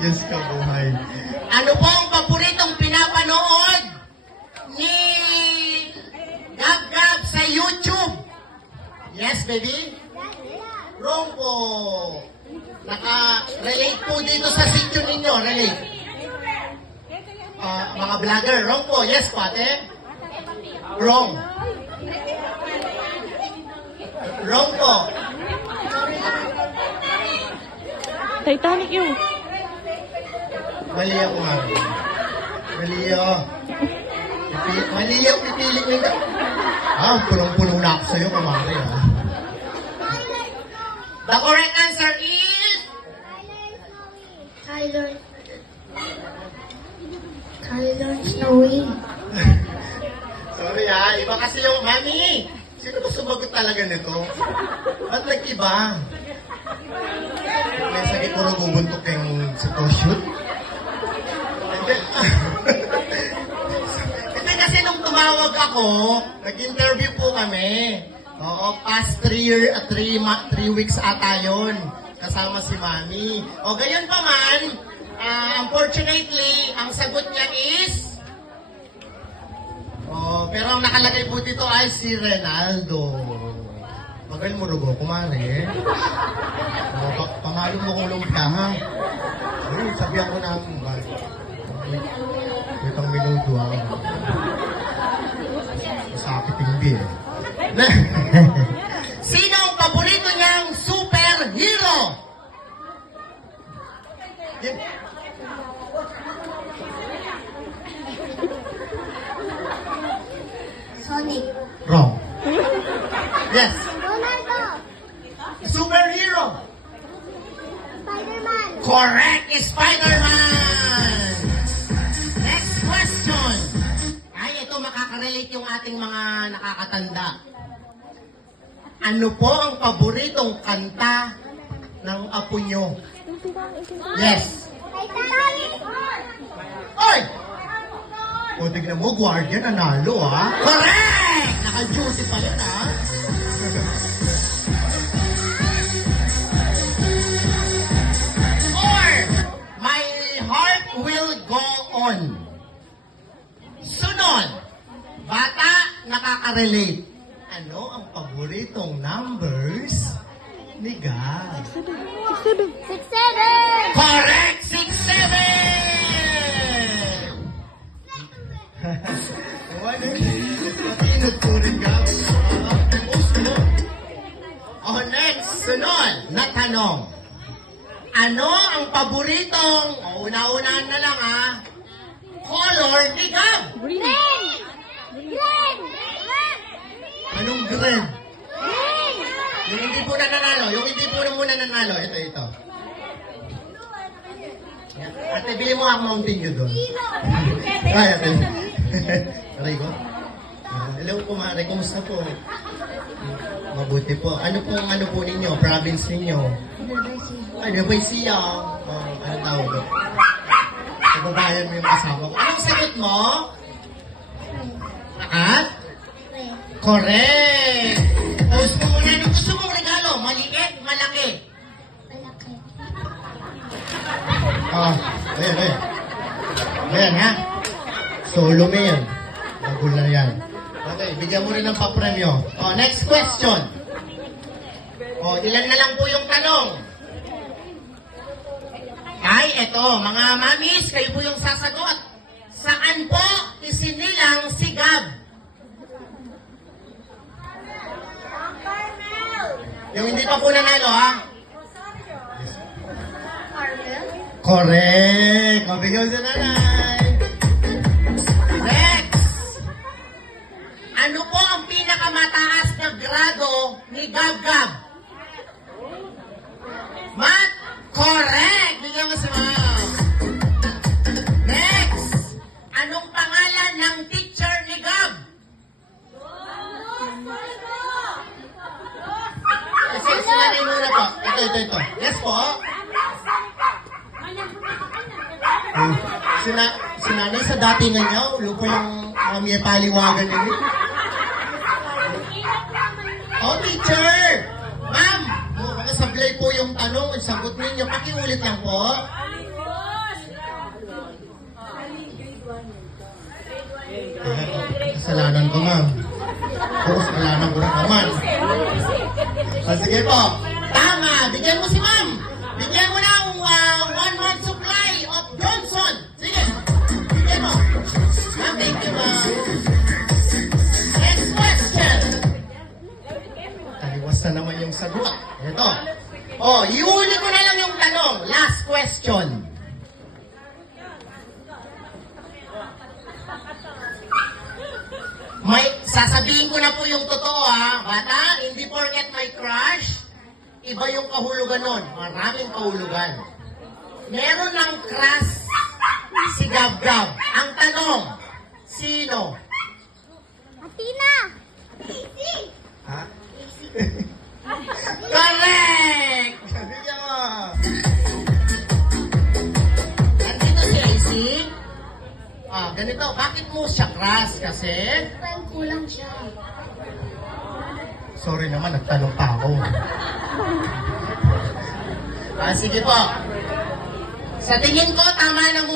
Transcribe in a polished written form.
Diyos ka buhay. Ano po ang paboritong pinapanood ni Gab sa YouTube? Yes, baby? Wrong po. Naka-relate po dito sa sityo ninyo. Relate. Mga vlogger. Wrong po. Yes, pate? Wrong. Wrong po. Titanic yun. Mali ako nga. Mali ako. Mali ako pipili ko ito. Punong-puno na ako sa'yo, kumari, ha? The correct answer is... Kyler Snowy. Sorry, ha? Iba kasi yung mami. Sino ba sumagot talaga nito? Ba't nag-iba? May sakit ko nung bubuntok yung sa shoot. Kasi nung tumawag ako, nag-interview po kami. Oo, past 3 weeks ata yun. Kasama si Mami. O, gayon pa man, unfortunately, ang sagot niya is... pero ang nakalagay po dito ay si Renaldo. Magaling mo rugo, kumari. Pamalo mo kung lumpia, ha? Sabihan ko na ako. Itang minuto, ha? Masakit hindi, eh. Sino ang paborito niyang superhero? Sonic. Wrong. Yes. Ronaldo. Superhero. Spider-Man. Correct, Spider-Man! Next question. Ay, ito makakarelate yung ating mga nakakatanda. Ano po ang paboritong kanta ng apo nyo? Yes. Titanic. Oy! O, tignan mo, Guardian, nanalo, ha? Correct! Naka-duty pa yun, ha? Or, my heart will go on. Sunod, bata nakaka-relate. Ano ang paboritong numbers ni God? 6-7. 6-7. Correct! 6-7! Oh, next, sunod na tanong. Ano ang paboritong, una-unahan na lang ha, color ni Gab? Green. Green. Anong grade? Green. Yung hindi po na nanalo, yung hindi po na muna nanalo, ito. Ate, bili mo ang Mountain Dew doon. Ay, ate. Aray ko. Hello po, Mare. Kumusta po? Mabuti po. Ano po ninyo? Province ninyo? Ay, Nueva Ecija. Ano tawag ko? Kababayan mo yung kasama ko. Anong sagot mo? At? Correct! Post mo muna. Ano gusto mong regalo? Maliit? Malaki? Malaki. Ayan. Ayan, ha? Solo mo yan. Bagul na yan. Okay, bigyan mo rin ng papremyo. Next question. Ilan na lang po yung tanong? Ay, eto, mga mamis, kayo po yung sasagot. Saan po isinilang si Gab? Yung hindi pa po nanalo, ha? Correct! Mabigyan sa nanay. Next! Ano po ang pinakamataas na grado ni Gab? Math? Correct! Bigyan mo si Ma'am. Next! Anong pangalan ng teacher ni Gab? Sinanay muna po. Ito. Yes po? Sinanay sa dati na niya, lupa yung may paliwagan nila. Teacher! Ma'am, sablay po yung tanong, sagot ninyo. Pakiulit lang po. kasalanan ko, ma'am. Oo, kasalanan ko rin naman. Sige po. Tama. Bigyan mo si ma'am. Bigyan mo ng 1 month supply of Johnson. Sige. Bigyan mo. Ma'am, thank you, ma'am. Next question. Taliwas na naman yung sagot. Ito. Iuli ko na lang yung tanong. Last question. Sasabihin ko na po yung totoo ha, bata, hindi porket may crush, iba yung kahulugan nun. Maraming kahulugan. Meron ng crush si Gab-Gab. Ang tanong, sino? Athena. Easy. Ha? Correct! Bigyan mo. Nandito si AC. Ganito, bakit mo siya crush? Kasi? Parang kulang siya. Sorry naman, nagtanong pa ako. Sige po. Sa tingin ko, tama na